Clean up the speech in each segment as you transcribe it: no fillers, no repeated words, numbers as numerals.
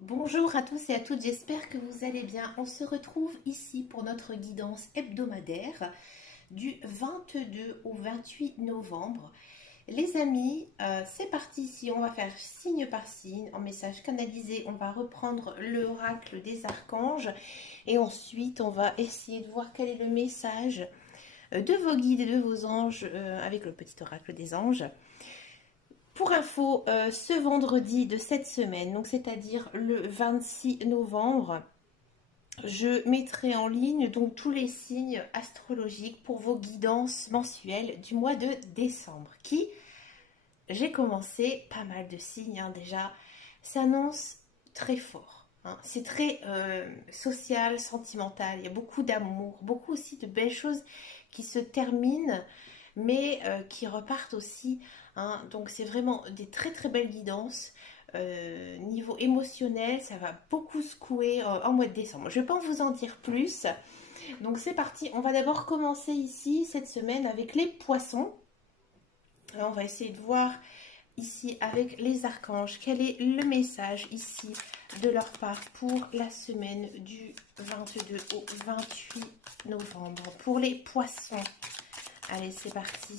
Bonjour à tous et à toutes, j'espère que vous allez bien. On se retrouve ici pour notre guidance hebdomadaire du 22 au 28 novembre. Les amis, c'est parti ici, on va faire signe par signe, en message canalisé, on va reprendre l'oracle des archanges et ensuite on va essayer de voir quel est le message de vos guides et de vos anges avec le petit oracle des anges. Pour info, ce vendredi de cette semaine, donc c'est-à-dire le 26 novembre, je mettrai en ligne donc tous les signes astrologiques pour vos guidances mensuelles du mois de décembre, qui, j'ai commencé pas mal de signes déjà, s'annonce très fort. Hein. C'est très social, sentimental, il y a beaucoup d'amour, beaucoup aussi de belles choses qui se terminent, mais qui repartent aussi. Hein. Donc c'est vraiment des très très belles guidances. Niveau émotionnel, ça va beaucoup secouer en mois de décembre. Je ne vais pas vous en dire plus. Donc c'est parti. On va d'abord commencer ici cette semaine avec les poissons. Alors, on va essayer de voir ici avec les archanges quel est le message ici de leur part pour la semaine du 22 au 28 novembre pour les poissons. Allez, c'est parti.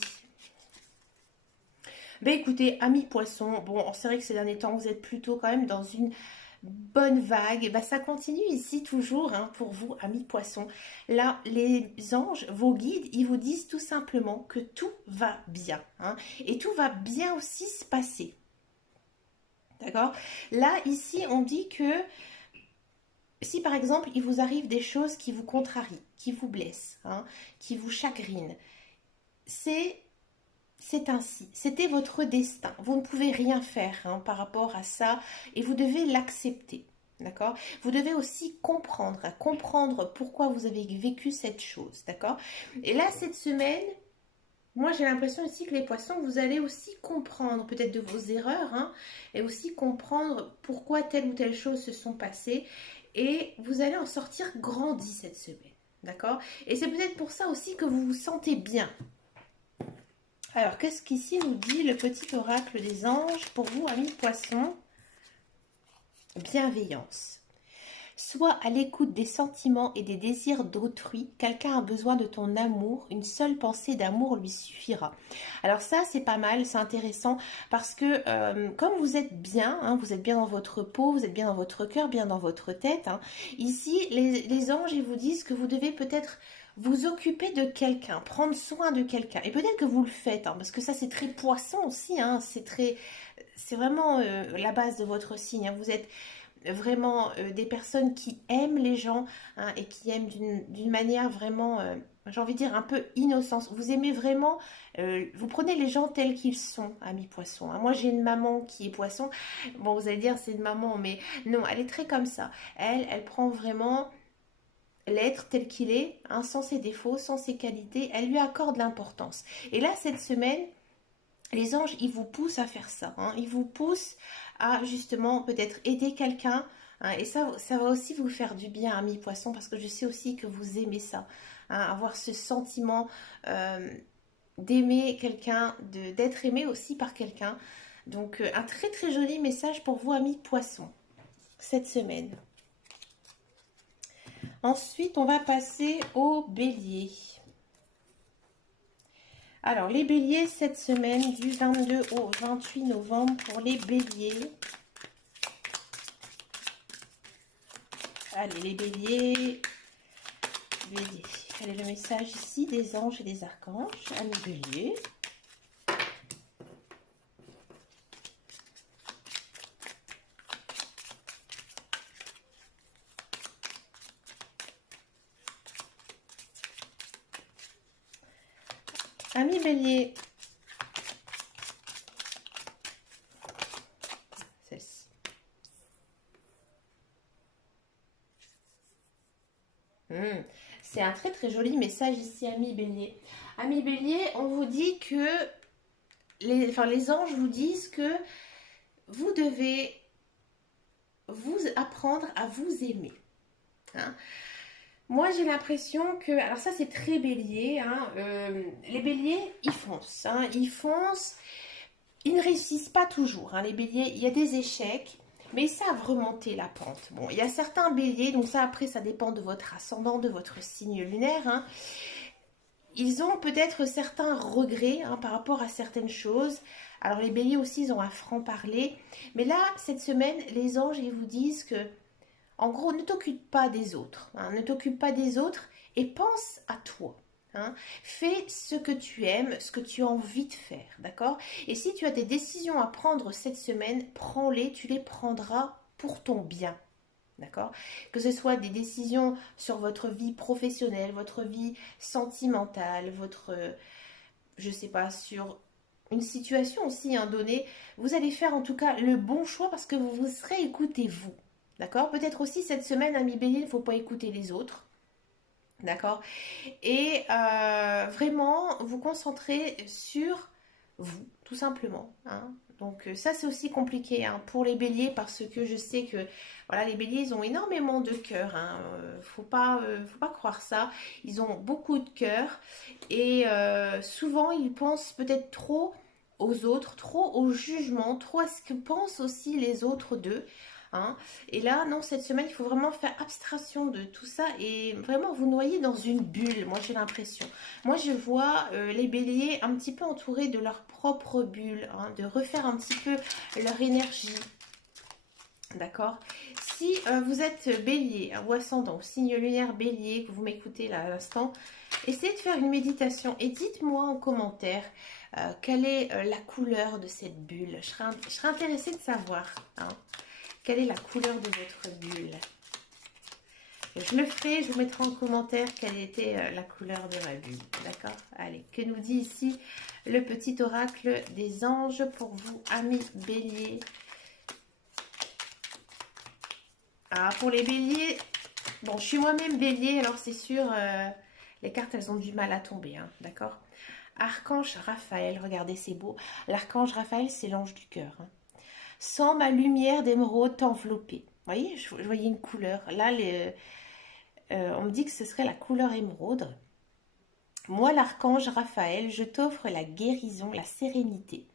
Ben écoutez, amis poissons, bon, c'est vrai que ces derniers temps, vous êtes plutôt quand même dans une bonne vague. Ben, ça continue ici toujours hein, pour vous, amis poissons. Là, les anges, vos guides, ils vous disent tout simplement que tout va bien. Hein, et tout va bien aussi se passer. D'accord? Là, ici, on dit que si par exemple, il vous arrive des choses qui vous contrarient, qui vous blessent, hein, qui vous chagrinent, c'est ainsi, c'était votre destin. Vous ne pouvez rien faire hein, par rapport à ça et vous devez l'accepter. D'accord? Vous devez aussi comprendre pourquoi vous avez vécu cette chose. D'accord? Et là, cette semaine, moi j'ai l'impression aussi que les poissons, vous allez aussi comprendre peut-être de vos erreurs hein, et aussi comprendre pourquoi telle ou telle chose se sont passées et vous allez en sortir grandi cette semaine. D'accord? Et c'est peut-être pour ça aussi que vous vous sentez bien. Alors, qu'est-ce qu'ici nous dit le petit oracle des anges pour vous, amis poissons? Bienveillance. Sois à l'écoute des sentiments et des désirs d'autrui. Quelqu'un a besoin de ton amour. Une seule pensée d'amour lui suffira. Alors ça, c'est pas mal, c'est intéressant parce que comme vous êtes bien, hein, vous êtes bien dans votre peau, vous êtes bien dans votre cœur, bien dans votre tête. Hein, ici, les anges, ils vous disent que vous devez peut-être vous occuper de quelqu'un, prendre soin de quelqu'un. Et peut-être que vous le faites, hein, parce que ça, c'est très poisson aussi. Hein, c'est vraiment la base de votre signe. Hein, vous êtes vraiment des personnes qui aiment les gens hein, et qui aiment d'une manière vraiment, j'ai envie de dire, un peu innocente. Vous aimez vraiment, vous prenez les gens tels qu'ils sont, amis poissons. Hein. Moi, j'ai une maman qui est poisson. Bon, vous allez dire, c'est une maman, mais non, elle est très comme ça. Elle prend vraiment l'être tel qu'il est, hein, sans ses défauts, sans ses qualités. Elle lui accorde l'importance. Et là, cette semaine, les anges, ils vous poussent à faire ça. Hein. Ils vous poussent à justement peut-être aider quelqu'un. Hein. Et ça va aussi vous faire du bien, amis poissons, parce que je sais aussi que vous aimez ça. Hein. Avoir ce sentiment d'aimer quelqu'un, d'être aimé aussi par quelqu'un. Donc un très très joli message pour vous, amis poissons, cette semaine. Ensuite, on va passer au bélier. Alors, les béliers, cette semaine, du 22 au 28 novembre, pour les béliers. Allez, les béliers. Béliers. Quel est le message ici des anges et des archanges à mes béliers? Amis béliers. Celle-ci. C'est un très très joli message ici, amis béliers. Amis béliers, on vous dit que les anges vous disent que vous devez vous apprendre à vous aimer. Hein. Moi, j'ai l'impression que... Alors ça, c'est très bélier. Hein, les béliers, ils foncent. Hein, ils foncent. Ils ne réussissent pas toujours. Hein, les béliers, il y a des échecs. mais ils savent remonter la pente. Bon, il y a certains béliers, donc ça après ça dépend de votre ascendant, de votre signe lunaire, hein. Ils ont peut-être certains regrets hein, par rapport à certaines choses. Alors les béliers aussi, ils ont un franc-parler. Mais là, cette semaine, les anges, ils vous disent que, en gros, ne t'occupe pas des autres. Hein, ne t'occupe pas des autres et pense à toi. Hein. Fais ce que tu aimes, ce que tu as envie de faire, d'accord? Et si tu as des décisions à prendre cette semaine, prends-les, tu les prendras pour ton bien. D'accord? Que ce soit des décisions sur votre vie professionnelle, votre vie sentimentale, votre, je sais pas, sur une situation aussi hein, donnée, vous allez faire en tout cas le bon choix parce que vous vous serez écouté vous. D'accord? Peut-être aussi cette semaine, ami Bélier, il ne faut pas écouter les autres. D'accord? Et vraiment vous concentrer sur vous, tout simplement. Hein. Donc ça c'est aussi compliqué hein, pour les béliers parce que je sais que voilà, les béliers ils ont énormément de cœur. Hein. Faut pas croire ça. Ils ont beaucoup de cœur et souvent ils pensent peut-être trop aux autres, trop au jugement, trop à ce que pensent aussi les autres d'eux. Hein. Et là, non, cette semaine, il faut vraiment faire abstraction de tout ça et vraiment vous noyer dans une bulle, moi j'ai l'impression. Moi je vois les béliers un petit peu entourés de leur propre bulle, hein, de refaire un petit peu leur énergie. D'accord? Si vous êtes bélier ou ascendant, signe lunaire bélier, que vous m'écoutez là à l'instant, essayez de faire une méditation et dites-moi en commentaire quelle est la couleur de cette bulle. Je serais intéressée de savoir. Hein. Quelle est la couleur de votre bulle? Je le ferai, je vous mettrai en commentaire quelle était la couleur de ma bulle. D'accord? Allez, que nous dit ici le petit oracle des anges pour vous, amis béliers? Ah, pour les béliers, bon, je suis moi-même bélier, alors c'est sûr, les cartes, elles ont du mal à tomber. Hein, d'accord? Archange Raphaël, regardez, c'est beau. L'archange Raphaël, c'est l'ange du cœur. Hein. Sans ma lumière d'émeraude t'envelopper. Vous voyez, je voyais une couleur. Là, on me dit que ce serait la couleur émeraude. Moi, l'archange Raphaël, je t'offre la guérison, la sérénité.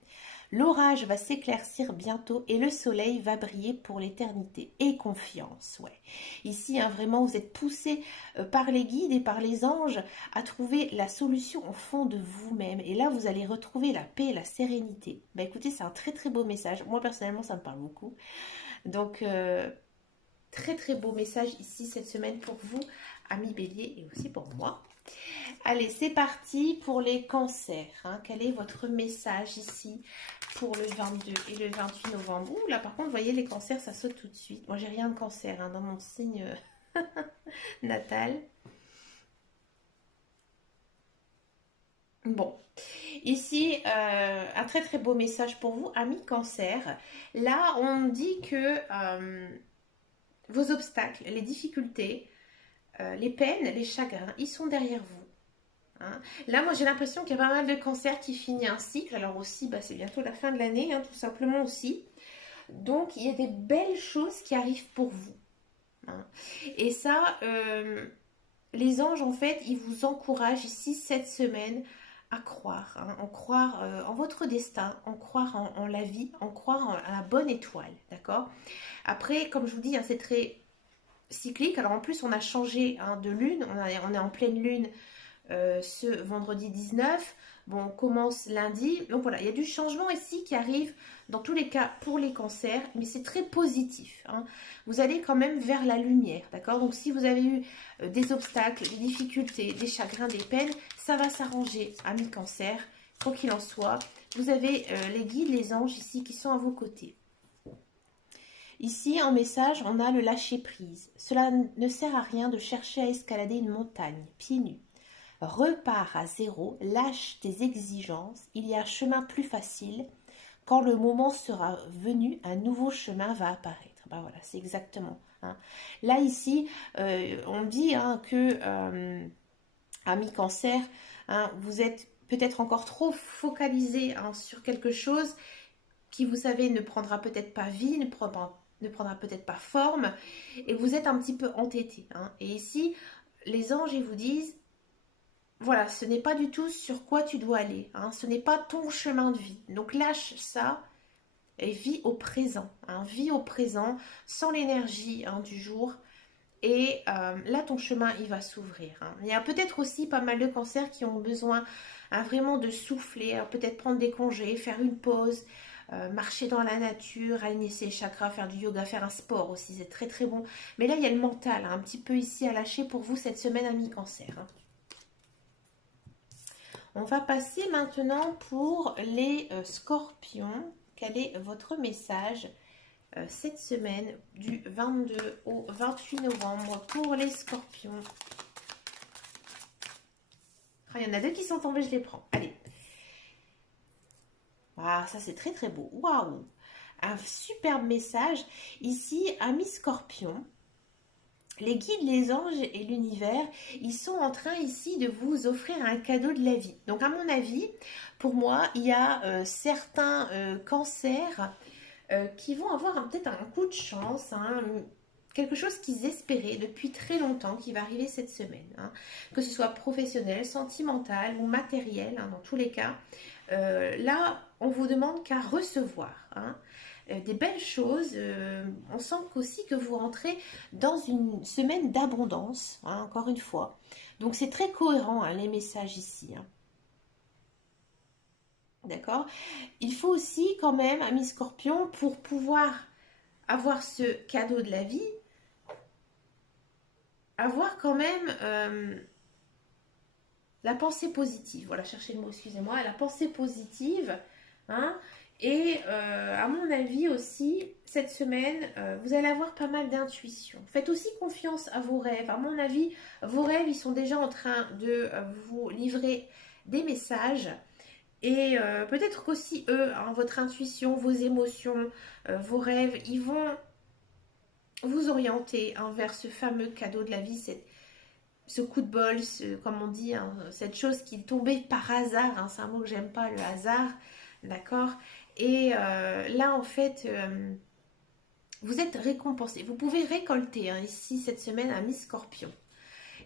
L'orage va s'éclaircir bientôt et le soleil va briller pour l'éternité. Et confiance, ouais. Ici, hein, vraiment, vous êtes poussé par les guides et par les anges à trouver la solution au fond de vous-même. Et là, vous allez retrouver la paix et la sérénité. Bah écoutez, c'est un très très beau message. Moi, personnellement, ça me parle beaucoup. Donc, très très beau message ici cette semaine pour vous, amis bélier, et aussi pour moi. Allez, c'est parti pour les cancers. Hein. Quel est votre message ici pour le 22 et le 28 novembre? Ouh, là, par contre, vous voyez, les cancers, ça saute tout de suite. Moi, j'ai rien de cancer hein, dans mon signe natal. Bon, ici, un très très beau message pour vous, amis cancer. Là, on dit que vos obstacles, les difficultés, les peines, les chagrins, ils sont derrière vous. Hein. Là, moi, j'ai l'impression qu'il y a pas mal de cancers qui finissent un cycle. Alors aussi, bah, c'est bientôt la fin de l'année, hein, tout simplement aussi. Donc, il y a des belles choses qui arrivent pour vous. Hein. Et ça, les anges, en fait, ils vous encouragent ici, cette semaine, à croire. Hein, en croire en votre destin, en croire en la vie, en croire en la bonne étoile. D'accord? Après, comme je vous dis, hein, c'est très cyclique. Alors, en plus, on a changé hein, de lune. On est en pleine lune. Ce vendredi 19. Bon, on commence lundi. Donc voilà, il y a du changement ici qui arrive dans tous les cas pour les cancers, mais c'est très positif. Hein. Vous allez quand même vers la lumière, d'accord? Donc si vous avez eu des obstacles, des difficultés, des chagrins, des peines, ça va s'arranger, amis cancer, quoi qu'il en soit. Vous avez les guides, les anges ici qui sont à vos côtés. Ici, en message, on a le lâcher prise. Cela ne sert à rien de chercher à escalader une montagne, pieds nus. Repars à zéro, lâche tes exigences, il y a un chemin plus facile. Quand le moment sera venu, un nouveau chemin va apparaître. Ben voilà, c'est exactement. Hein. Là, ici, on dit hein, que, amis cancer, hein, vous êtes peut-être encore trop focalisé hein, sur quelque chose qui, vous savez, ne prendra peut-être pas vie, ne prendra peut-être pas forme, et vous êtes un petit peu entêté. Hein. Et ici, les anges, ils vous disent, voilà, ce n'est pas du tout sur quoi tu dois aller. Hein. Ce n'est pas ton chemin de vie. Donc lâche ça et vis au présent, hein, vis au présent, sans l'énergie hein, du jour. Et là, ton chemin, il va s'ouvrir. Hein. Il y a peut-être aussi pas mal de cancers qui ont besoin hein, vraiment de souffler, peut-être prendre des congés, faire une pause, marcher dans la nature, aligner ses chakras, faire du yoga, faire un sport aussi, c'est très très bon. Mais là, il y a le mental, hein, un petit peu ici à lâcher pour vous cette semaine à mi-cancer. Hein. On va passer maintenant pour les scorpions. Quel est votre message cette semaine du 22 au 28 novembre pour les scorpions? Ah, il y en a deux qui sont tombés, je les prends. Allez. Ah, ça c'est très très beau. Waouh! Un superbe message. Ici, amis scorpions. Les guides, les anges et l'univers, ils sont en train ici de vous offrir un cadeau de la vie. Donc à mon avis, pour moi, il y a certains cancers qui vont avoir peut-être un coup de chance, hein, quelque chose qu'ils espéraient depuis très longtemps qui va arriver cette semaine. Hein. Que ce soit professionnel, sentimental ou matériel, hein, dans tous les cas. Là, on vous demande qu'à recevoir. Hein. Des belles choses. On sent aussi que vous rentrez dans une semaine d'abondance, hein, encore une fois. Donc c'est très cohérent hein, les messages ici. Hein. D'accord? Il faut aussi quand même, amis scorpions, pour pouvoir avoir ce cadeau de la vie, avoir quand même la pensée positive. Voilà, cherchez le mot, excusez-moi. La pensée positive. Hein, et à mon avis aussi, cette semaine, vous allez avoir pas mal d'intuition. Faites aussi confiance à vos rêves. À mon avis, vos rêves, ils sont déjà en train de vous livrer des messages. Et peut-être qu'aussi eux, hein, votre intuition, vos émotions, vos rêves, ils vont vous orienter hein, vers ce fameux cadeau de la vie, ce coup de bol, comme on dit, hein, cette chose qui est tombée par hasard. Hein, c'est un mot que j'aime pas, le hasard. D'accord? Et là, en fait, vous êtes récompensé. Vous pouvez récolter hein, ici, cette semaine, un mi-scorpion.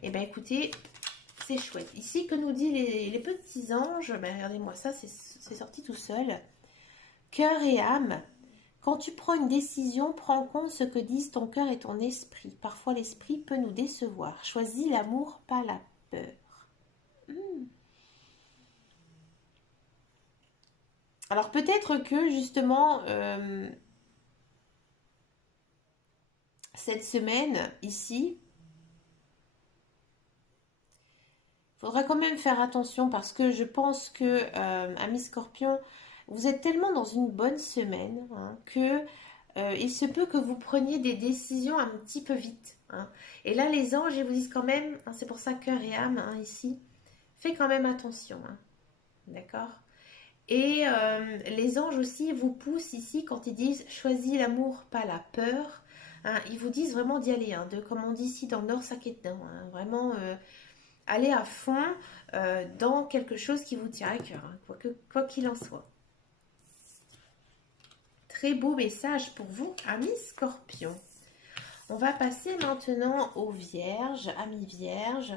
Et bien, écoutez, c'est chouette. Ici, que nous dit les petits anges? Ben, regardez-moi ça, c'est sorti tout seul. Cœur et âme. Quand tu prends une décision, prends en compte ce que disent ton cœur et ton esprit. Parfois, l'esprit peut nous décevoir. Choisis l'amour, pas la peur. Alors, peut-être que, justement, cette semaine, ici, il faudra quand même faire attention parce que je pense que, amis scorpions, vous êtes tellement dans une bonne semaine hein, que il se peut que vous preniez des décisions un petit peu vite. Hein. Et là, les anges, ils vous disent quand même, hein, c'est pour ça cœur et âme hein, ici, fais quand même attention. Hein, d'accord? Et les anges aussi vous poussent ici quand ils disent choisis l'amour, pas la peur. Hein, ils vous disent vraiment d'y aller, hein, de comme on dit ici dans le Nord, ça qui est dedans. Hein, vraiment aller à fond dans quelque chose qui vous tient à cœur, hein, quoi qu'il en soit. Très beau message pour vous, amis scorpions. On va passer maintenant aux vierges, amis vierges.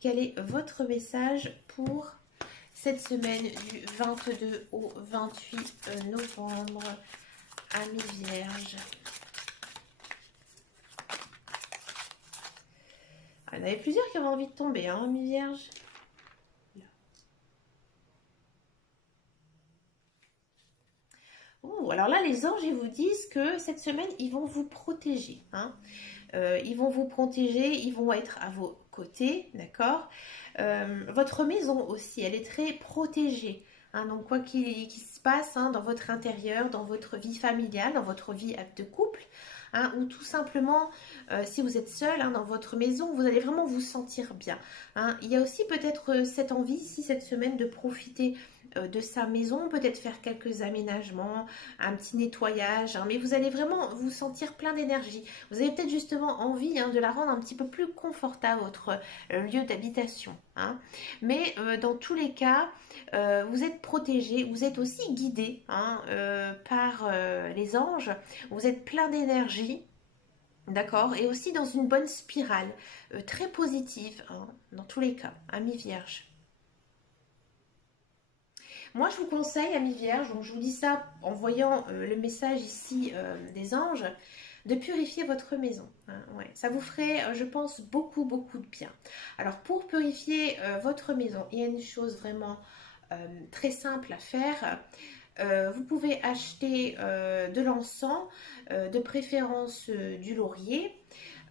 Quel est votre message pour cette semaine du 22 au 28 novembre, amis vierges? Il y en avait plusieurs qui avaient envie de tomber, hein, amis vierges. Oh, alors là, les anges, ils vous disent que cette semaine, ils vont vous protéger. Hein. Ils vont vous protéger, ils vont être à vos côtés, d'accord? Votre maison aussi, elle est très protégée. Hein, donc quoi qu'il se passe hein, dans votre intérieur, dans votre vie familiale, dans votre vie de couple, hein, ou tout simplement si vous êtes seul hein, dans votre maison, vous allez vraiment vous sentir bien. Hein. Il y a aussi peut-être cette envie ici cette semaine de profiter de sa maison, peut-être faire quelques aménagements, un petit nettoyage, hein, mais vous allez vraiment vous sentir plein d'énergie. Vous avez peut-être justement envie hein, de la rendre un petit peu plus confortable, votre lieu d'habitation. Hein. Mais dans tous les cas, vous êtes protégé, vous êtes aussi guidé hein, par les anges, vous êtes plein d'énergie. D'accord? Et aussi dans une bonne spirale, très positive, hein, dans tous les cas, amis vierges. Moi, je vous conseille, amis vierges, donc je vous dis ça en voyant le message ici des anges, de purifier votre maison. Hein, ouais. Ça vous ferait, je pense, beaucoup, beaucoup de bien. Alors, pour purifier votre maison, il y a une chose vraiment très simple à faire. Vous pouvez acheter de l'encens, de préférence du laurier.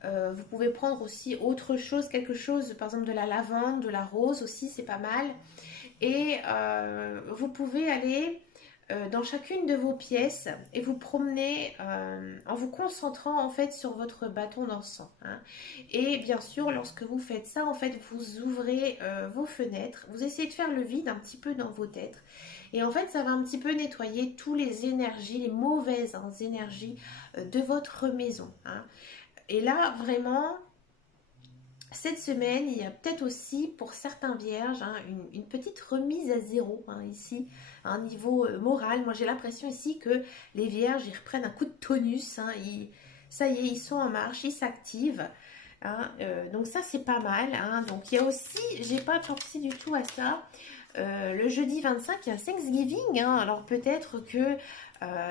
Vous pouvez prendre aussi autre chose, quelque chose, par exemple de la lavande, de la rose aussi, c'est pas mal. Et vous pouvez aller dans chacune de vos pièces et vous promener en vous concentrant en fait sur votre bâton d'encens. Hein. Et bien sûr, lorsque vous faites ça, en fait, vous ouvrez vos fenêtres, vous essayez de faire le vide un petit peu dans vos têtes. Et en fait, ça va un petit peu nettoyer toutes les énergies, les mauvaises énergies de votre maison. Hein. Et là, vraiment, cette semaine, il y a peut-être aussi pour certains vierges hein, une petite remise à zéro hein, ici, à un niveau moral. Moi, j'ai l'impression ici que les vierges, ils reprennent un coup de tonus. Hein, ça y est, ils sont en marche, ils s'activent. Hein, donc ça, c'est pas mal. Hein. Donc il y a aussi, j'ai pas pensé du tout à ça, le jeudi 25, il y a Thanksgiving. Hein, alors peut-être que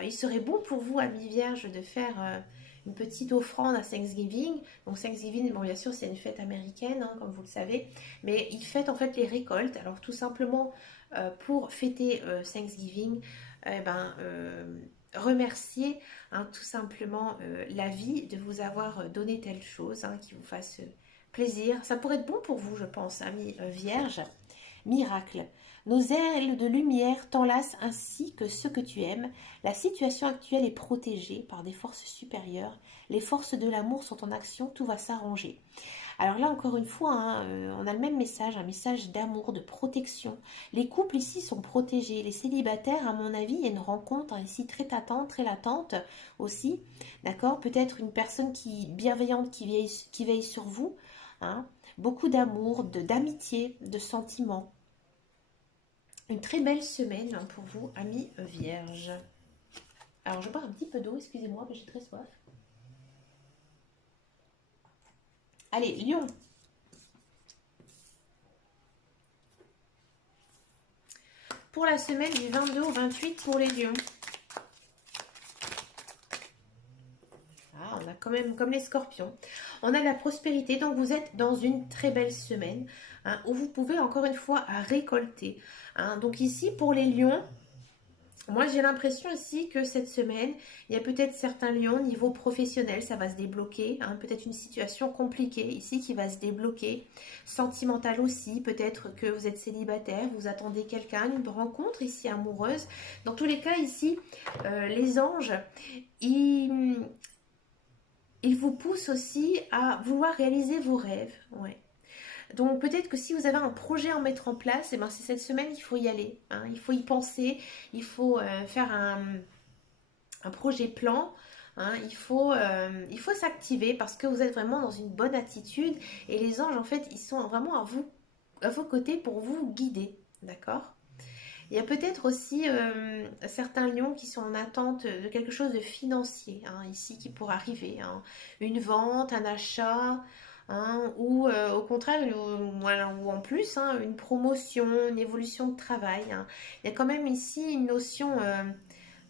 il serait bon pour vous, amis vierges, de faire une petite offrande à Thanksgiving. Donc Thanksgiving, bon bien sûr c'est une fête américaine, hein, comme vous le savez, mais ils fêtent en fait les récoltes. Alors tout simplement pour fêter Thanksgiving, eh ben, remercier hein, tout simplement la vie de vous avoir donné telle chose hein, qui vous fasse plaisir. Ça pourrait être bon pour vous, je pense, amis vierges. Miracle. Nos ailes de lumière t'enlacent ainsi que ceux que tu aimes. La situation actuelle est protégée par des forces supérieures. Les forces de l'amour sont en action, tout va s'arranger. Alors là, encore une fois, hein, on a le même message, un message d'amour, de protection. Les couples ici sont protégés. Les célibataires, à mon avis, il y a une rencontre hein, ici très latente aussi. D'accord. Peut-être une personne bienveillante qui veille sur vous. Hein. Beaucoup d'amour, d'amitié, de sentiments. Une très belle semaine pour vous, amis vierges. Alors, je bois un petit peu d'eau, excusez-moi, mais j'ai très soif. Allez, Lion. Pour la semaine du 22 au 28 pour les lions. Ah, on a quand même, comme les scorpions, on a la prospérité. Donc, vous êtes dans une très belle semaine hein, où vous pouvez encore une fois récolter. Hein. Donc, ici, pour les lions, moi, j'ai l'impression ici que cette semaine, il y a peut-être certains lions niveau professionnel, ça va se débloquer. Hein, peut-être une situation compliquée ici qui va se débloquer. Sentimentale aussi, peut-être que vous êtes célibataire, vous attendez quelqu'un, une rencontre ici amoureuse. Dans tous les cas, ici, les anges, ils vous poussent aussi à vouloir réaliser vos rêves. Ouais. Donc peut-être que si vous avez un projet à mettre en place, eh ben, c'est cette semaine qu'il faut y aller. Hein. Il faut y penser, il faut faire un projet plan. Hein. Il faut s'activer parce que vous êtes vraiment dans une bonne attitude. Et les anges, en fait, ils sont vraiment à vos côtés pour vous guider. D'accord? Il y a peut-être aussi certains lions qui sont en attente de quelque chose de financier, hein, ici, qui pourrait arriver. Hein. Une vente, un achat, hein, ou au contraire, ou en plus, hein, une promotion, une évolution de travail. Hein. Il y a quand même ici une notion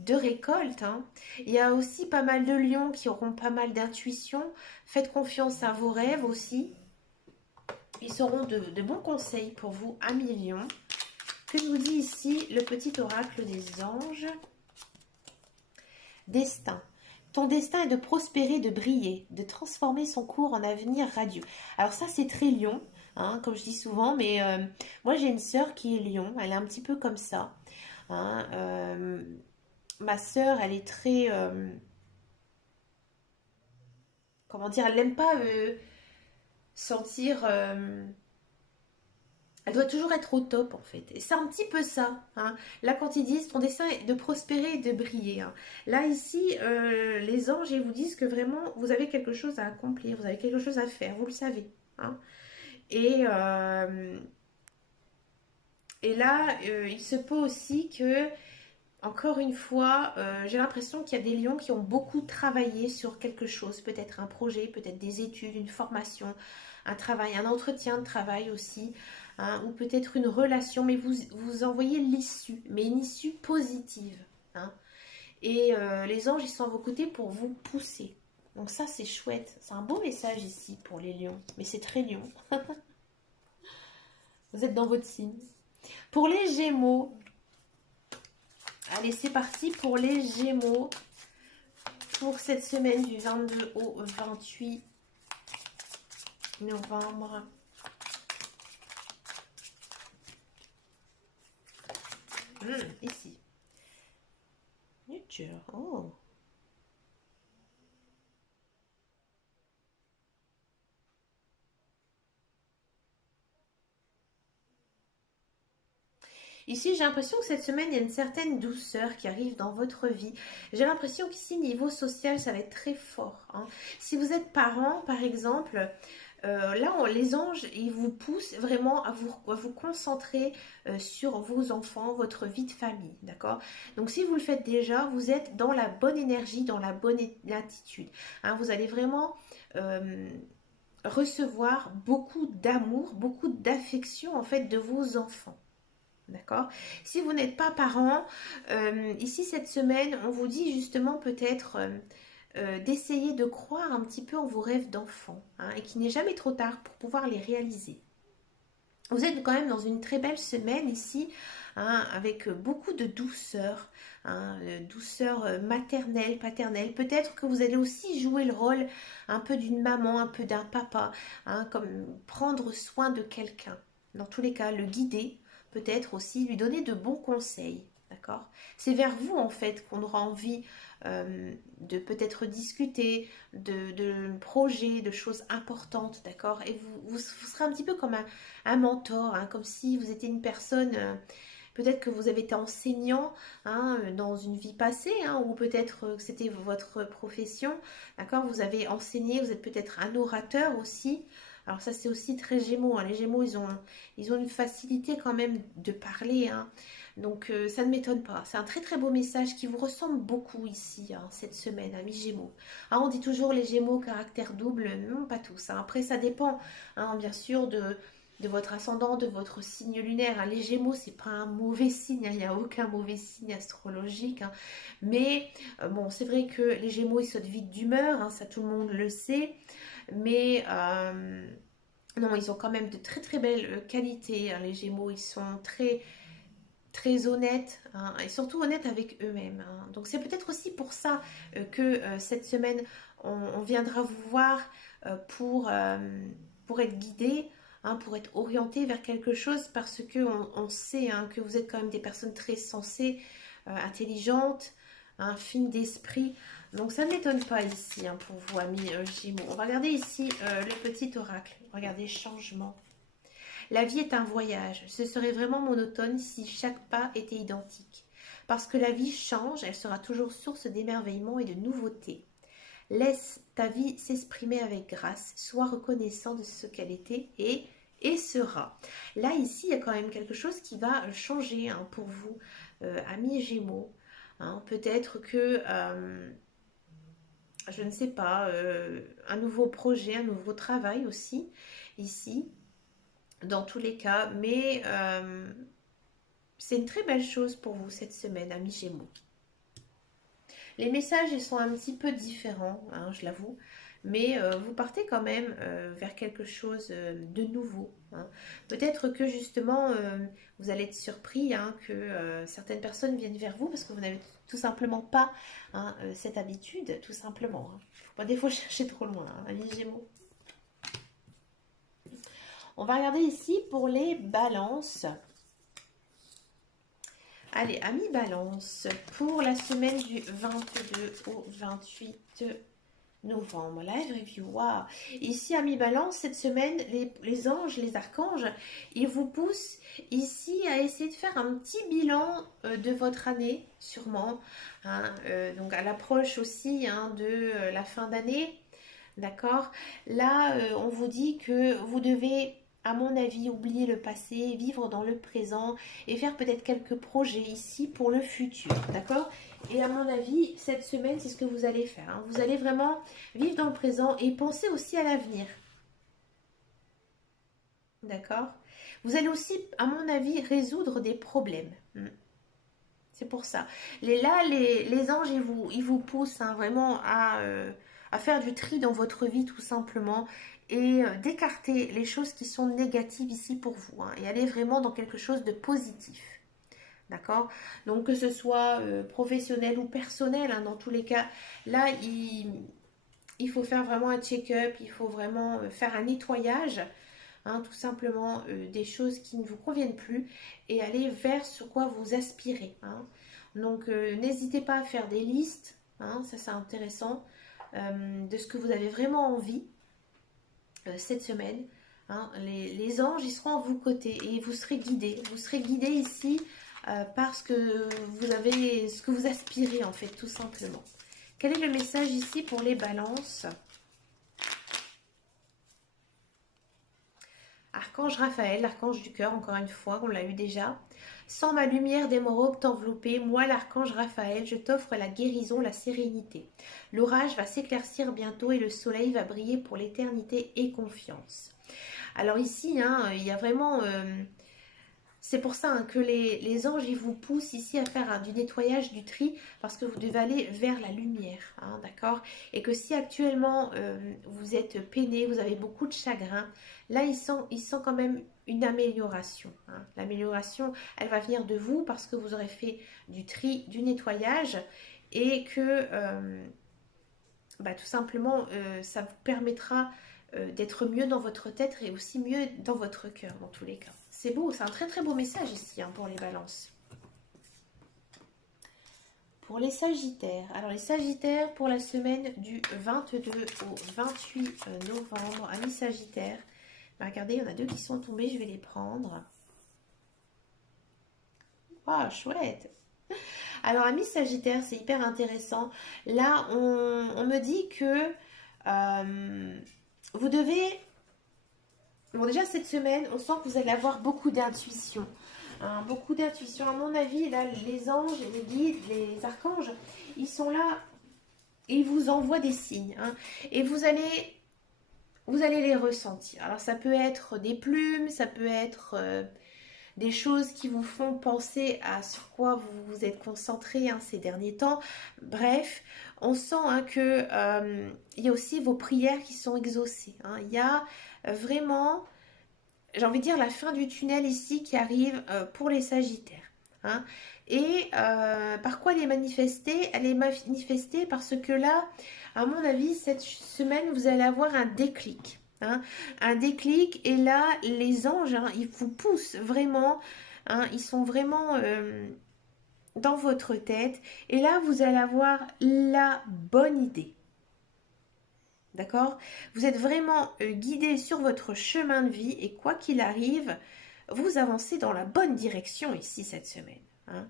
de récolte. Hein. Il y a aussi pas mal de lions qui auront pas mal d'intuition. Faites confiance à vos rêves aussi. Ils seront de bons conseils pour vous, amis lions. Que nous dit ici le petit oracle des anges? Destin. Ton destin est de prospérer, de briller, de transformer son cours en avenir radieux. Alors ça, c'est très lion, hein, comme je dis souvent, mais moi j'ai une sœur qui est lion, elle est un petit peu comme ça. Hein, ma sœur, elle est très... comment dire, elle n'aime pas sentir... elle doit toujours être au top en fait. Et c'est un petit peu ça. Hein. Là quand ils disent ton destin est de prospérer et de briller. Hein. Là ici, les anges ils vous disent que vraiment vous avez quelque chose à accomplir. Vous avez quelque chose à faire. Vous le savez. Hein. Et, et là, il se peut aussi que, encore une fois, j'ai l'impression qu'il y a des lions qui ont beaucoup travaillé sur quelque chose. Peut-être un projet, peut-être des études, une formation, un travail, un entretien de travail aussi. hein, ou peut-être une relation, mais vous envoyez l'issue, mais une issue positive. Hein. Et les anges, ils sont à vos côtés pour vous pousser. Donc ça, c'est chouette. C'est un beau message ici pour les lions. Mais c'est très lion. Vous êtes dans votre signe. Pour les gémeaux, allez, c'est parti pour les gémeaux. Pour cette semaine du 22 au 28 novembre. Ici. Nature. Oh. Ici, j'ai l'impression que cette semaine, il y a une certaine douceur qui arrive dans votre vie. J'ai l'impression qu'ici, niveau social, ça va être très fort. Hein. Si vous êtes parent, par exemple, là, les anges, ils vous poussent vraiment à vous concentrer sur vos enfants, votre vie de famille, d'accord? Donc, si vous le faites déjà, vous êtes dans la bonne énergie, dans la bonne attitude. Hein, vous allez vraiment recevoir beaucoup d'amour, beaucoup d'affection, en fait, de vos enfants. D'accord? Si vous n'êtes pas parent, ici cette semaine, on vous dit justement peut-être d'essayer de croire un petit peu en vos rêves d'enfant, hein, et qu'il n'est jamais trop tard pour pouvoir les réaliser. Vous êtes quand même dans une très belle semaine ici, hein, avec beaucoup de douceur, hein, douceur maternelle, paternelle. Peut-être que vous allez aussi jouer le rôle un peu d'une maman, un peu d'un papa, hein, comme prendre soin de quelqu'un. Dans tous les cas, le guider, peut-être aussi lui donner de bons conseils. D'accord? C'est vers vous en fait qu'on aura envie de peut-être discuter de projets, de choses importantes, d'accord? Et vous serez un petit peu comme un mentor, hein, comme si vous étiez une personne, peut-être que vous avez été enseignant, hein, dans une vie passée, hein, ou peut-être que c'était votre profession, d'accord? Vous avez enseigné, vous êtes peut-être un orateur aussi. Alors ça c'est aussi très Gémeaux, hein. Les Gémeaux ils ont une facilité quand même de parler, hein. Donc ça ne m'étonne pas. C'est un très très beau message qui vous ressemble beaucoup ici, hein, cette semaine, amis Gémeaux. Ah, on dit toujours les Gémeaux caractère double, non pas tous. Hein. Après ça dépend, hein, bien sûr de votre ascendant, de votre signe lunaire. Hein. Les Gémeaux, c'est pas un mauvais signe, hein. Il n'y a aucun mauvais signe astrologique. Hein. Mais bon, c'est vrai que les Gémeaux, ils sautent vite d'humeur, hein, ça tout le monde le sait. Mais non, ils ont quand même de très très belles qualités. Hein, les Gémeaux, ils sont très très honnêtes, hein, et surtout honnêtes avec eux-mêmes. Hein. Donc c'est peut-être aussi pour ça que cette semaine, on viendra vous voir pour être guidé, hein, pour être orienté vers quelque chose, parce que on sait, hein, que vous êtes quand même des personnes très sensées, intelligentes, hein, fines d'esprit. Donc ça ne m'étonne pas ici, hein, pour vous, amis Gémeaux. On va regarder ici le petit oracle. Regardez, changement. La vie est un voyage. Ce serait vraiment monotone si chaque pas était identique. Parce que la vie change, elle sera toujours source d'émerveillement et de nouveautés. Laisse ta vie s'exprimer avec grâce. Sois reconnaissant de ce qu'elle était et sera. Là, ici, il y a quand même quelque chose qui va changer, hein, pour vous, amis Gémeaux. Hein, peut-être que, je ne sais pas, un nouveau projet, un nouveau travail aussi, ici. Dans tous les cas, mais c'est une très belle chose pour vous cette semaine, amis Gémeaux. Les messages, ils sont un petit peu différents, hein, je l'avoue, mais vous partez quand même vers quelque chose de nouveau. Hein. Peut-être que justement, vous allez être surpris, hein, que certaines personnes viennent vers vous parce que vous n'avez tout simplement pas, hein, cette habitude, tout simplement. Hein. Faut pas des fois chercher trop loin, hein, amis Gémeaux. On va regarder ici pour les balances. Allez, amis balance, pour la semaine du 22 au 28 novembre, live review, wow. Ici, amis balance, cette semaine, les anges, les archanges, ils vous poussent ici à essayer de faire un petit bilan de votre année, sûrement. Hein, donc à l'approche aussi, hein, de la fin d'année, d'accord. Là, on vous dit que vous devez, à mon avis, oublier le passé, vivre dans le présent et faire peut-être quelques projets ici pour le futur, d'accord? Et à mon avis, cette semaine, c'est ce que vous allez faire. Hein. Vous allez vraiment vivre dans le présent et penser aussi à l'avenir, d'accord? Vous allez aussi, à mon avis, résoudre des problèmes. C'est pour ça. Les anges, ils vous poussent hein, vraiment à faire du tri dans votre vie, tout simplement, et d'écarter les choses qui sont négatives ici pour vous, hein, et aller vraiment dans quelque chose de positif. D'accord? Donc, que ce soit professionnel ou personnel, hein, dans tous les cas, là, il faut faire vraiment un check-up, il faut vraiment faire un nettoyage, hein, tout simplement des choses qui ne vous conviennent plus et aller vers ce quoi vous aspirez. Hein. Donc n'hésitez pas à faire des listes, hein, ça c'est intéressant, de ce que vous avez vraiment envie cette semaine. Hein. Les anges, ils seront à vos côtés et vous serez guidés. Vous serez guidés ici parce que vous avez ce que vous aspirez en fait, tout simplement. Quel est le message ici pour les balances? Archange Raphaël, l'archange du cœur, encore une fois, on l'a eu déjà. Sans ma lumière d'émeraude t'envelopper, moi l'archange Raphaël, je t'offre la guérison, la sérénité. L'orage va s'éclaircir bientôt et le soleil va briller pour l'éternité et confiance. Alors ici, hein, il y a vraiment... c'est pour ça hein, que les anges ils vous poussent ici à faire du nettoyage, du tri, parce que vous devez aller vers la lumière, hein, d'accord? Et que si actuellement vous êtes peiné, vous avez beaucoup de chagrin, là ils sentent quand même une amélioration. Hein. L'amélioration, elle va venir de vous parce que vous aurez fait du tri, du nettoyage, et que tout simplement ça vous permettra d'être mieux dans votre tête et aussi mieux dans votre cœur, dans tous les cas. C'est beau, c'est un très très beau message ici hein, pour les balances. Pour les sagittaires, alors les sagittaires pour la semaine du 22 au 28 novembre, amis sagittaires, regardez, il y en a deux qui sont tombés, je vais les prendre. Waouh, chouette. Alors amis sagittaires, c'est hyper intéressant. Là, on me dit que vous devez... Bon, déjà, cette semaine, on sent que vous allez avoir beaucoup d'intuition. Hein, beaucoup d'intuition. À mon avis, là, les anges, les guides, les archanges, ils sont là et ils vous envoient des signes. Hein, et vous allez les ressentir. Alors, ça peut être des plumes, ça peut être des choses qui vous font penser à sur quoi vous vous êtes concentré hein, ces derniers temps. Bref, on sent hein, que il y a aussi vos prières qui sont exaucées. Hein. Il y a vraiment, j'ai envie de dire, la fin du tunnel ici qui arrive pour les sagittaires. Hein. Et par quoi elle est manifestée? Elle est manifestée parce que là, à mon avis, cette semaine, vous allez avoir un déclic. Hein, un déclic et là les anges hein, ils vous poussent vraiment hein, ils sont vraiment dans votre tête et là vous allez avoir la bonne idée, d'accord? Vous êtes vraiment guidé sur votre chemin de vie et quoi qu'il arrive vous avancez dans la bonne direction ici cette semaine hein.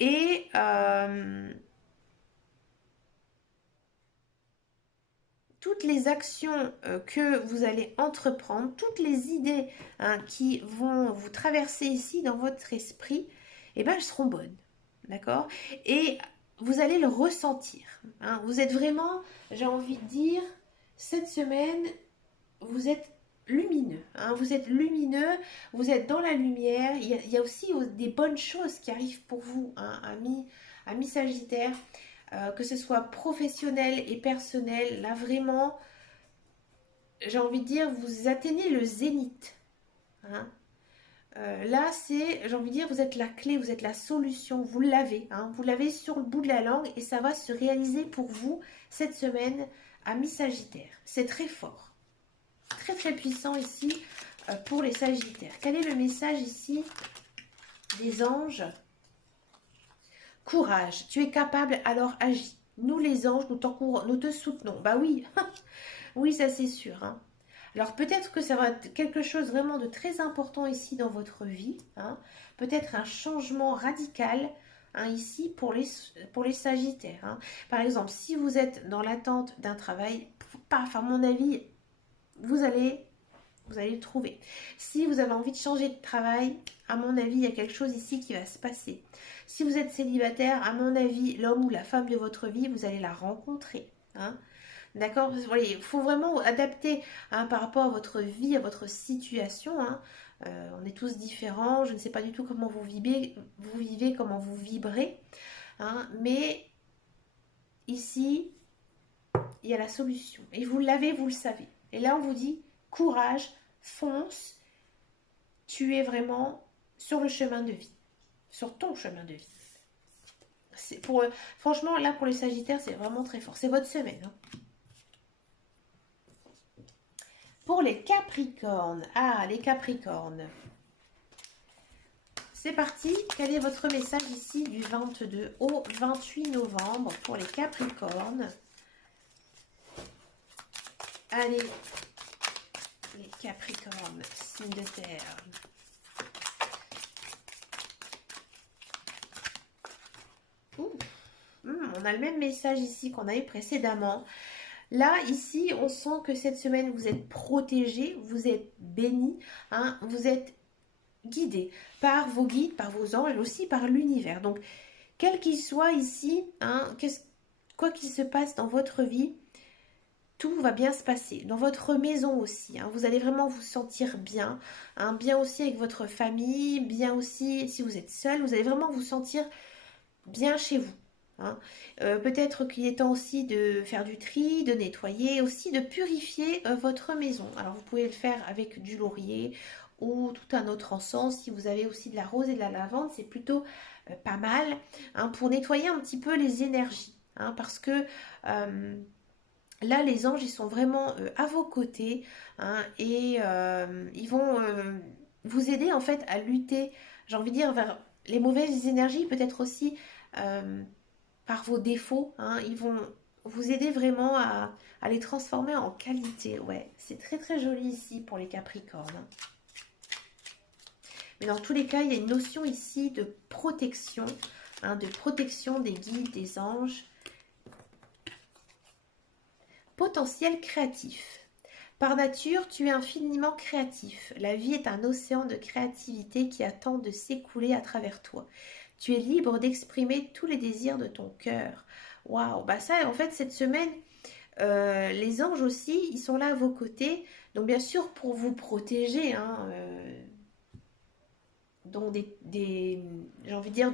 Et toutes les actions que vous allez entreprendre, toutes les idées hein, qui vont vous traverser ici dans votre esprit, eh ben, elles seront bonnes. D'accord? Et vous allez le ressentir. Hein. Vous êtes vraiment, j'ai envie de dire, cette semaine, vous êtes lumineux. Hein. Vous êtes lumineux, vous êtes dans la lumière. Il y a aussi des bonnes choses qui arrivent pour vous, hein, amis Sagittaire. Que ce soit professionnel et personnel, là vraiment, j'ai envie de dire, vous atteignez le zénith. Hein. Là, c'est, j'ai envie de dire, vous êtes la clé, vous êtes la solution, vous l'avez. Hein. Vous l'avez sur le bout de la langue et ça va se réaliser pour vous cette semaine, amis Sagittaire. C'est très fort, très très puissant ici pour les Sagittaires. Quel est le message ici des anges? Courage, tu es capable, alors agis. Nous les anges, nous te soutenons. Bah oui, oui ça c'est sûr. Hein. Alors peut-être que ça va être quelque chose vraiment de très important ici dans votre vie. Hein. Peut-être un changement radical hein, ici pour les Sagittaires. Hein. Par exemple, si vous êtes dans l'attente d'un travail, paf, à mon avis, vous allez le trouver. Si vous avez envie de changer de travail, à mon avis, il y a quelque chose ici qui va se passer. Si vous êtes célibataire, à mon avis, l'homme ou la femme de votre vie, vous allez la rencontrer. Hein. D'accord? Il faut vraiment adapter hein, par rapport à votre vie, à votre situation. Hein. On est tous différents. Je ne sais pas du tout comment vous vivez, comment vous vibrez. Hein, mais ici, il y a la solution. Et vous l'avez, vous le savez. Et là, on vous dit, courage, fonce. Tu es vraiment sur le chemin de vie. Sur ton chemin de vie. Franchement, là, pour les Sagittaires, c'est vraiment très fort. C'est votre semaine. Hein. Pour les Capricornes. Ah, les Capricornes. C'est parti. Quel est votre message ici du 22 au 28 novembre pour les Capricornes? Allez, les Capricornes, signe de terre. On a le même message ici qu'on a eu précédemment. Là, ici, on sent que cette semaine, vous êtes protégé, vous êtes béni, hein, vous êtes guidé par vos guides, par vos anges et aussi par l'univers. Donc, quel qu'il soit ici, hein, quoi qu'il se passe dans votre vie, tout va bien se passer. Dans votre maison aussi, hein, vous allez vraiment vous sentir bien, hein, bien aussi avec votre famille, bien aussi si vous êtes seul, vous allez vraiment vous sentir bien chez vous. Hein. Peut-être qu'il est temps aussi de faire du tri, de nettoyer, aussi de purifier votre maison. Alors vous pouvez le faire avec du laurier ou tout un autre encens. Si vous avez aussi de la rose et de la lavande, c'est plutôt pas mal, hein, pour nettoyer un petit peu les énergies. Hein, parce que là, les anges, ils sont vraiment à vos côtés, hein, et ils vont vous aider en fait à lutter, j'ai envie de dire, vers les mauvaises énergies, peut-être aussi par vos défauts, hein, ils vont vous aider vraiment à les transformer en qualité. Ouais, c'est très très joli ici pour les Capricornes. Hein. Mais dans tous les cas, il y a une notion ici de protection, hein, de protection des guides, des anges. Potentiel créatif. Par nature, tu es infiniment créatif. La vie est un océan de créativité qui attend de s'écouler à travers toi. Tu es libre d'exprimer tous les désirs de ton cœur. Waouh, bah ça, en fait, cette semaine, les anges aussi, ils sont là à vos côtés. Donc, bien sûr, pour vous protéger, hein, donc j'ai envie de dire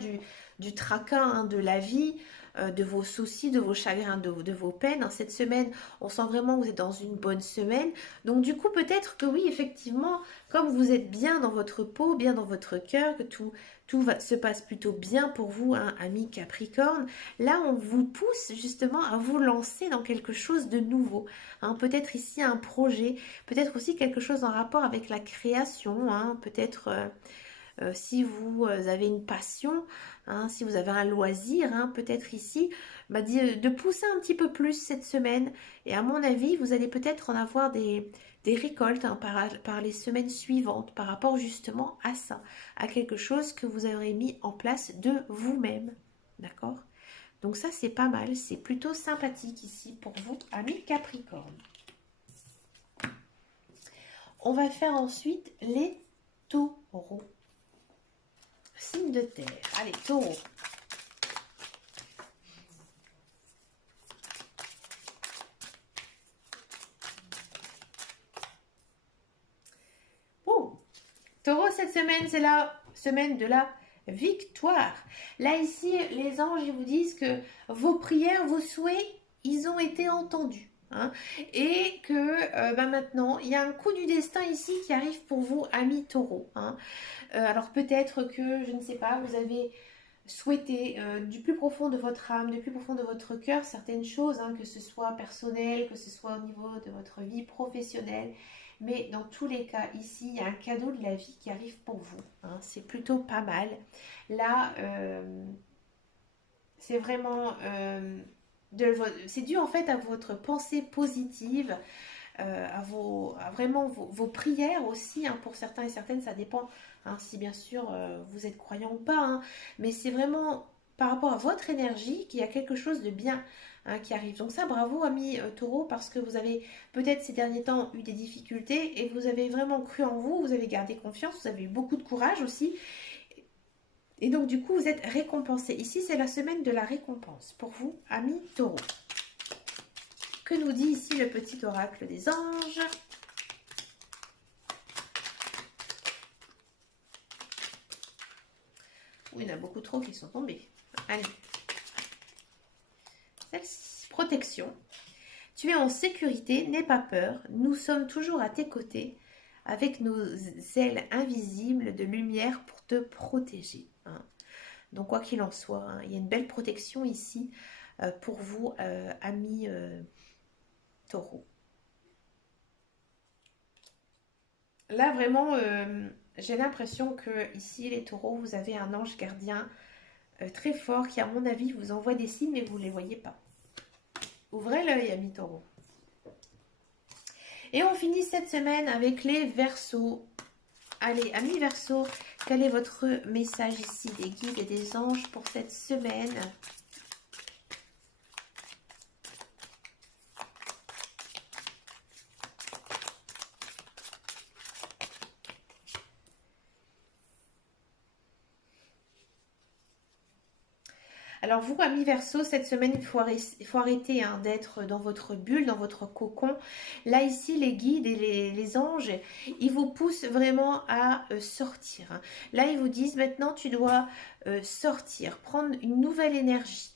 du tracas, hein, de la vie, de vos soucis, de vos chagrins, de vos peines. Hein. Cette semaine, on sent vraiment que vous êtes dans une bonne semaine. Donc du coup, peut-être que oui, effectivement, comme vous êtes bien dans votre peau, bien dans votre cœur, que tout se passe plutôt bien pour vous, hein, amis Capricorne, là, on vous pousse justement à vous lancer dans quelque chose de nouveau. Hein. Peut-être ici un projet, peut-être aussi quelque chose en rapport avec la création, hein, peut-être... si vous avez une passion, hein, si vous avez un loisir, hein, peut-être ici, bah, de pousser un petit peu plus cette semaine. Et à mon avis, vous allez peut-être en avoir des récoltes, hein, par les semaines suivantes, par rapport justement à ça, à quelque chose que vous aurez mis en place de vous-même. D'accord? Donc ça, c'est pas mal, c'est plutôt sympathique ici pour vous, amis Capricorne. On va faire ensuite les taureaux. Signe de terre. Allez, taureau. Bon, taureau, cette semaine, c'est la semaine de la victoire. Là, ici, les anges, ils vous disent que vos prières, vos souhaits, ils ont été entendus. Hein, et que maintenant, il y a un coup du destin ici qui arrive pour vous, amis taureaux. Hein. Alors peut-être que, je ne sais pas, vous avez souhaité du plus profond de votre âme, du plus profond de votre cœur, certaines choses, hein, que ce soit personnel, que ce soit au niveau de votre vie professionnelle. Mais dans tous les cas, ici, il y a un cadeau de la vie qui arrive pour vous. Hein, c'est plutôt pas mal. Là, c'est vraiment... c'est dû en fait à votre pensée positive, à vraiment vos prières aussi, hein, pour certains et certaines, ça dépend, hein, si bien sûr vous êtes croyant ou pas, hein, mais c'est vraiment par rapport à votre énergie qu'il y a quelque chose de bien, hein, qui arrive. Donc ça, bravo amis taureaux, parce que vous avez peut-être ces derniers temps eu des difficultés et vous avez vraiment cru en vous, vous avez gardé confiance, vous avez eu beaucoup de courage aussi. Et donc du coup, vous êtes récompensés. Ici, c'est la semaine de la récompense pour vous, amis taureaux. Que nous dit ici le petit oracle des anges? beaucoup trop qui sont tombés. Allez. Celle-ci, protection. Tu es en sécurité, n'aie pas peur. Nous sommes toujours à tes côtés avec nos ailes invisibles de lumière pour te protéger. Hein. Donc, quoi qu'il en soit, hein, il y a une belle protection ici pour vous, amis taureaux. Là, vraiment, j'ai l'impression que ici, les taureaux, vous avez un ange gardien très fort qui, à mon avis, vous envoie des signes, mais vous ne les voyez pas. Ouvrez l'œil, amis taureaux. Et on finit cette semaine avec les Verseaux. Allez, amis Verseaux, quel est votre message ici des guides et des anges pour cette semaine ? Alors vous, amis Verseau, cette semaine, il faut arrêter hein, d'être dans votre bulle, dans votre cocon. Là, ici, les guides et les anges, ils vous poussent vraiment à sortir. Hein. Là, ils vous disent, maintenant, tu dois sortir, prendre une nouvelle énergie.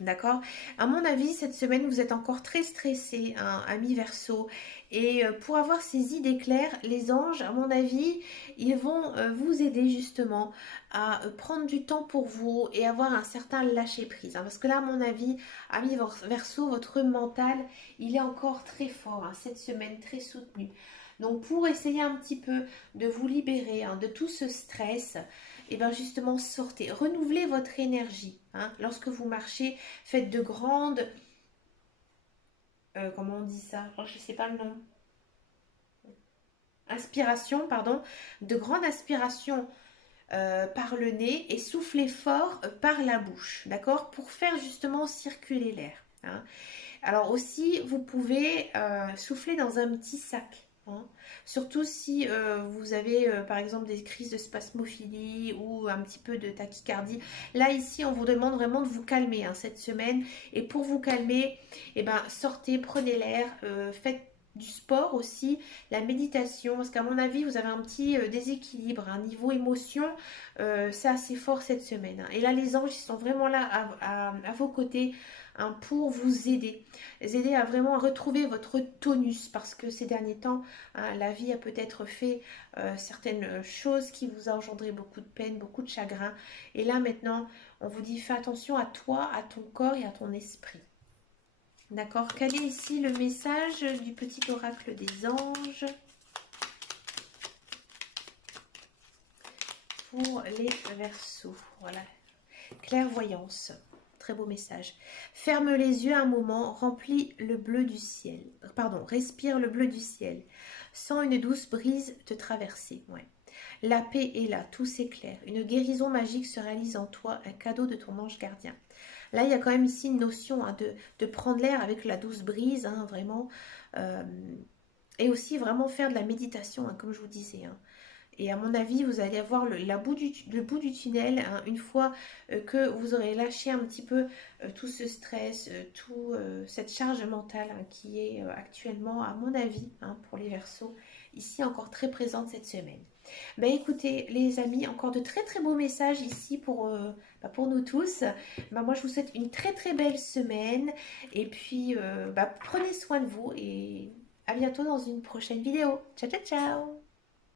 D'accord? À mon avis, cette semaine, vous êtes encore très stressé, hein, amis Verseau. Et pour avoir ces idées claires, les anges, à mon avis, ils vont vous aider justement à prendre du temps pour vous et avoir un certain lâcher-prise. Hein, parce que là, à mon avis, amis Verseau, votre mental, il est encore très fort, hein, cette semaine, très soutenu. Donc, pour essayer un petit peu de vous libérer hein, de tout ce stress, et bien justement sortez, renouvelez votre énergie. Hein. Lorsque vous marchez, faites de grandes, comment on dit ça? Oh, je ne sais pas le nom. Inspiration, pardon, de grandes aspirations par le nez et soufflez fort par la bouche, d'accord? Pour faire justement circuler l'air. Hein. Alors aussi, vous pouvez souffler dans un petit sac. Hein. Surtout si vous avez par exemple des crises de spasmophilie ou un petit peu de tachycardie. Là ici on vous demande vraiment de vous calmer hein, cette semaine. Et pour vous calmer, eh ben, sortez, prenez l'air, faites du sport aussi, la méditation. Parce qu'à mon avis vous avez un petit déséquilibre, un niveau émotion, c'est assez fort cette semaine. Hein. Et là les anges ils sont vraiment là à vos côtés. Hein, pour vous aider à vraiment retrouver votre tonus parce que ces derniers temps hein, la vie a peut-être fait certaines choses qui vous a engendré beaucoup de peine, beaucoup de chagrin et là maintenant on vous dit fais attention à toi, à ton corps et à ton esprit. D'accord? Quel est ici le message du petit oracle des anges pour les Verseaux? Voilà, clairvoyance. Très beau message. Ferme les yeux un moment, remplis le bleu du ciel. Pardon, respire le bleu du ciel. Sens une douce brise te traverser. Ouais. La paix est là, tout s'éclaire. Une guérison magique se réalise en toi, un cadeau de ton ange gardien. Là, il y a quand même ici une notion hein, de prendre l'air avec la douce brise, hein, vraiment. Et aussi vraiment faire de la méditation, hein, comme je vous disais. Hein. Et à mon avis, vous allez avoir le bout du tunnel hein, une fois que vous aurez lâché un petit peu tout ce stress, toute cette charge mentale hein, qui est actuellement, à mon avis, hein, pour les Verseaux, ici encore très présente cette semaine. Ben écoutez les amis, encore de très très beaux messages ici pour nous tous. Ben, moi je vous souhaite une très très belle semaine et puis prenez soin de vous et à bientôt dans une prochaine vidéo. Ciao ciao ciao.